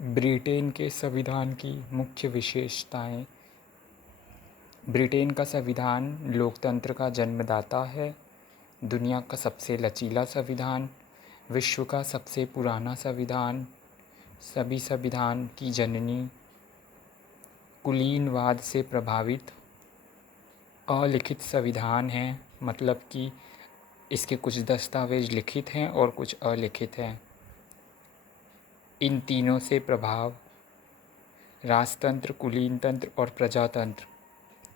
Britain के संविधान की मुख्य विशेषताएं। ब्रिटेन का संविधान लोकतंत्र का जन्मदाता है, दुनिया का सबसे लचीला संविधान, विश्व का सबसे पुराना संविधान, सभी संविधान की जननी, कुलीनवाद से प्रभावित, अलिखित संविधान है, मतलब कि इसके कुछ दस्तावेज लिखित हैं और कुछ अलिखित हैं। इन तीनों से प्रभाव, राजतंत्र, कुलीन तंत्र और प्रजातंत्र।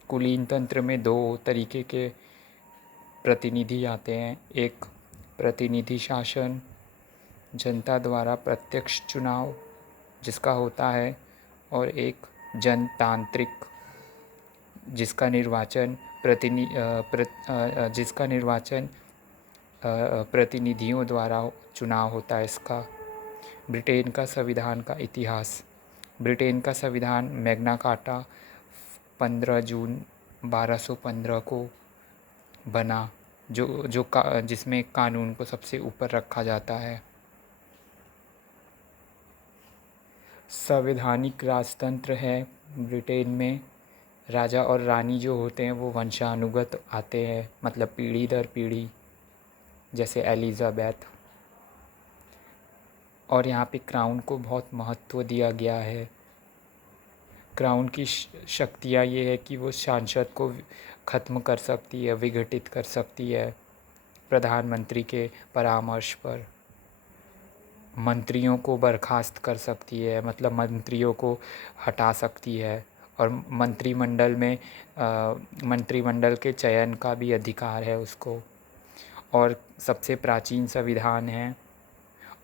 कुलीन तंत्र में दो तरीके के प्रतिनिधि आते हैं, एक प्रतिनिधि शासन, जनता द्वारा प्रत्यक्ष चुनाव जिसका होता है, और एक जनतांत्रिक जिसका निर्वाचन प्रतिनिधियों द्वारा चुनाव होता है इसका। ब्रिटेन का संविधान का इतिहास। ब्रिटेन का संविधान मैग्ना कार्टा 15 जून 1215 को बना, जिसमें कानून को सबसे ऊपर रखा जाता है। संवैधानिक राजतंत्र है ब्रिटेन में। राजा और रानी जो होते हैं वो वंशानुगत आते हैं, मतलब पीढ़ी दर पीढ़ी, जैसे एलिज़ाबेथ। और यहाँ पे क्राउन को बहुत महत्व दिया गया है। क्राउन की शक्तियाँ ये है कि वो सांसद को ख़त्म कर सकती है, विघटित कर सकती है प्रधानमंत्री के परामर्श पर। मंत्रियों को बर्खास्त कर सकती है, मतलब मंत्रियों को हटा सकती है। और मंत्रिमंडल के चयन का भी अधिकार है उसको। और सबसे प्राचीन संविधान है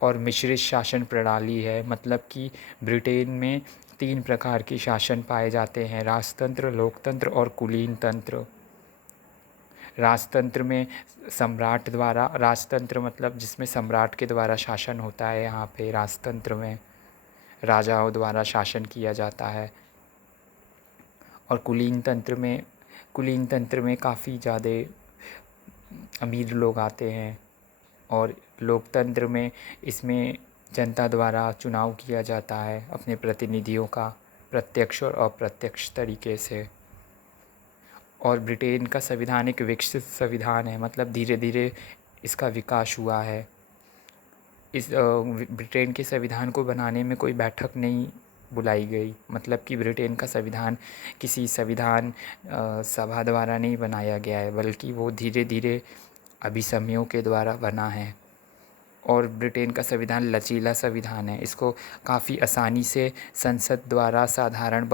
और मिश्रित शासन प्रणाली है, मतलब कि ब्रिटेन में 3 प्रकार के शासन पाए जाते हैं, राजतंत्र, लोकतंत्र और कुलीन तंत्र। राजतंत्र में राजतंत्र मतलब जिसमें सम्राट के द्वारा शासन होता है, यहाँ पे राजतंत्र में राजाओं द्वारा शासन किया जाता है। और कुलीन तंत्र में काफ़ी ज़्यादा अमीर लोग आते हैं। और लोकतंत्र में इसमें जनता द्वारा चुनाव किया जाता है अपने प्रतिनिधियों का, प्रत्यक्ष और अप्रत्यक्ष तरीके से। और ब्रिटेन का संविधान एक विकसित संविधान है, मतलब धीरे धीरे इसका विकास हुआ है। इस ब्रिटेन के संविधान को बनाने में कोई बैठक नहीं बुलाई गई, मतलब कि ब्रिटेन का संविधान किसी संविधान सभा द्वारा नहीं बनाया गया है, बल्कि वो धीरे धीरे अभिसमयों के द्वारा बना है। और ब्रिटेन का संविधान लचीला संविधान है, इसको काफ़ी आसानी से संसद द्वारा साधारण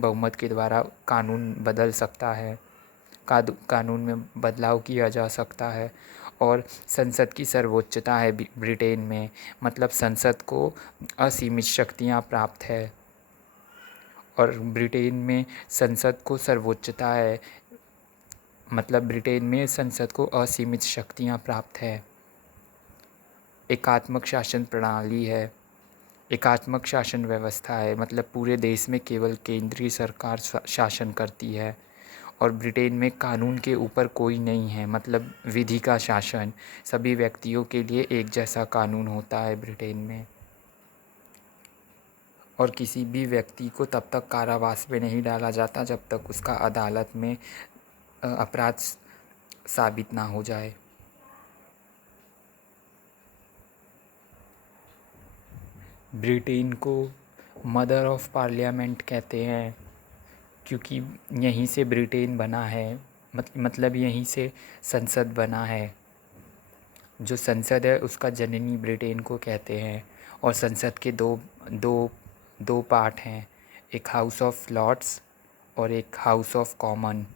बहुमत के द्वारा कानून बदल सकता है, कानून में बदलाव किया जा सकता है। और संसद की सर्वोच्चता है ब्रिटेन में, मतलब संसद को असीमित शक्तियाँ प्राप्त है। और ब्रिटेन में संसद को सर्वोच्चता है, मतलब ब्रिटेन में संसद को असीमित शक्तियाँ प्राप्त है। एकात्मक शासन प्रणाली है, एकात्मक शासन व्यवस्था है, मतलब पूरे देश में केवल केंद्रीय सरकार शासन करती है। और ब्रिटेन में कानून के ऊपर कोई नहीं है, मतलब विधि का शासन, सभी व्यक्तियों के लिए एक जैसा कानून होता है ब्रिटेन में। और किसी भी व्यक्ति को तब तक कारावास में नहीं डाला जाता जब तक उसका अदालत में अपराध साबित ना हो जाए। ब्रिटेन को मदर ऑफ पार्लियामेंट कहते हैं, क्योंकि यहीं से ब्रिटेन बना है, मतलब यहीं से संसद बना है। जो संसद है उसका जननी ब्रिटेन को कहते हैं। और संसद के दो दो दो पार्ट हैं, एक हाउस ऑफ लॉर्ड्स और एक house of common.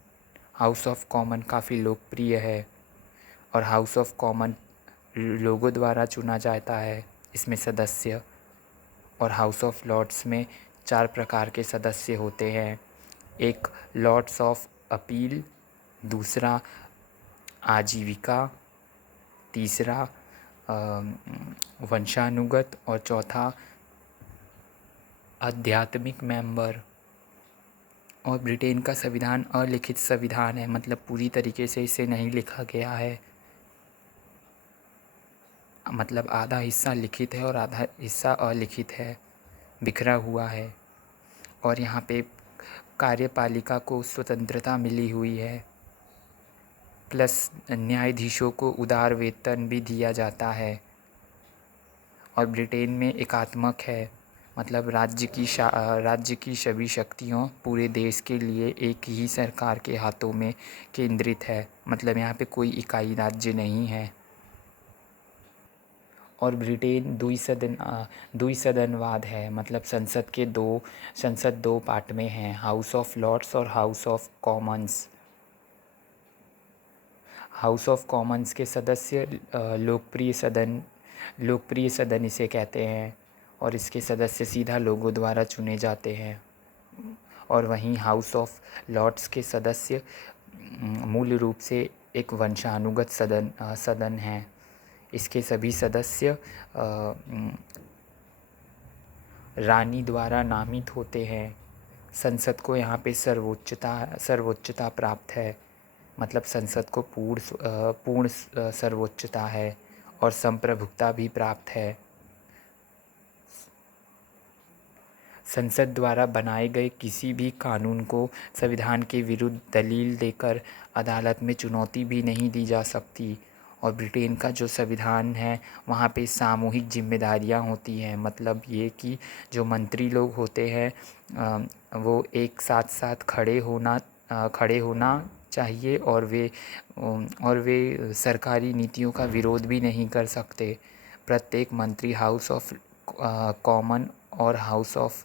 House of common काफ़ी लोकप्रिय है, और हाउस ऑफ कॉमन लोगों द्वारा चुना जाता है इसमें सदस्य। और हाउस ऑफ लॉर्ड्स में 4 प्रकार के सदस्य होते हैं, एक लॉर्ड्स ऑफ अपील, दूसरा आजीविका, तीसरा वंशानुगत, और चौथा आध्यात्मिक मेंबर। और ब्रिटेन का संविधान अलिखित संविधान है, मतलब पूरी तरीके से इसे नहीं लिखा गया है। मतलब आधा हिस्सा लिखित है और आधा हिस्सा अलिखित है, बिखरा हुआ है। और यहाँ पे कार्यपालिका को स्वतंत्रता मिली हुई है, प्लस न्यायाधीशों को उदार वेतन भी दिया जाता है। और ब्रिटेन में एकात्मक है, मतलब राज्य की सभी शक्तियों पूरे देश के लिए एक ही सरकार के हाथों में केंद्रित है, मतलब यहाँ पे कोई इकाई राज्य नहीं है। और ब्रिटेन द्विसदनवाद है, मतलब संसद दो पार्ट में है, हाउस ऑफ लॉर्ड्स और house of Commons. House of Commons के सदस्य लोकप्रिय सदन इसे कहते हैं, और इसके सदस्य सीधा लोगों द्वारा चुने जाते हैं। और वहीं हाउस ऑफ लॉर्ड्स के सदस्य मूल रूप से एक वंशानुगत सदन है। इसके सभी सदस्य रानी द्वारा नामित होते हैं। संसद को यहाँ पे सर्वोच्चता प्राप्त है, मतलब संसद को पूर्ण सर्वोच्चता है और संप्रभुता भी प्राप्त है। संसद द्वारा बनाए गए किसी भी कानून को संविधान के विरुद्ध दलील देकर अदालत में चुनौती भी नहीं दी जा सकती। और ब्रिटेन का जो संविधान है वहाँ पे सामूहिक जिम्मेदारियाँ होती हैं, मतलब ये कि जो मंत्री लोग होते हैं वो एक साथ खड़े होना चाहिए, और वे सरकारी नीतियों का विरोध भी नहीं कर सकते। प्रत्येक मंत्री हाउस ऑफ कॉमन और हाउस ऑफ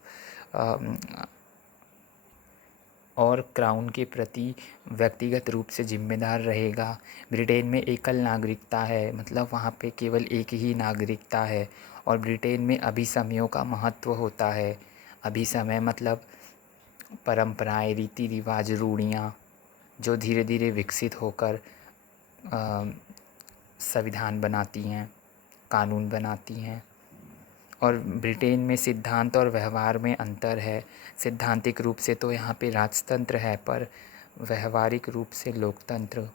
और क्राउन के प्रति व्यक्तिगत रूप से जिम्मेदार रहेगा। ब्रिटेन में एकल नागरिकता है, मतलब वहाँ पे केवल एक ही नागरिकता है। और ब्रिटेन में अभिसमयों का महत्व होता है। अभिसमय मतलब परंपराएं, रीति रिवाज, रूढ़ियाँ जो धीरे धीरे विकसित होकर संविधान बनाती हैं, कानून बनाती हैं। और ब्रिटेन में सिद्धांत और व्यवहार में अंतर है। सैद्धांतिक रूप से तो यहाँ पे राजतंत्र है, पर व्यवहारिक रूप से लोकतंत्र।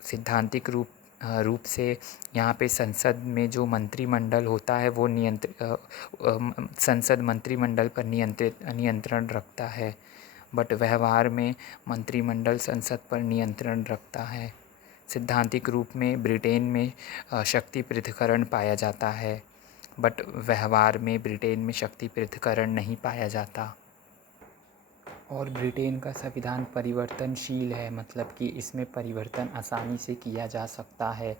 सैद्धांतिक रूप से यहाँ पे संसद में जो मंत्रिमंडल होता है वो संसद मंत्रिमंडल पर नियंत्रण रखता है, बट व्यवहार में मंत्रिमंडल संसद पर नियंत्रण रखता है। सैद्धांतिक रूप में ब्रिटेन में शक्ति पृथक्करण पाया जाता है, बट व्यवहार में ब्रिटेन में शक्ति पृथक्करण नहीं पाया जाता। और ब्रिटेन का संविधान परिवर्तनशील है, मतलब कि इसमें परिवर्तन आसानी से किया जा सकता है।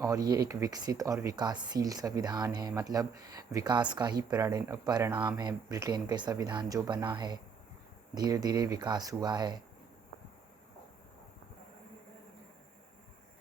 और ये एक विकसित और विकासशील संविधान है, मतलब विकास का ही परिणाम है ब्रिटेन के संविधान जो बना है। धीरे धीरे विकास हुआ है।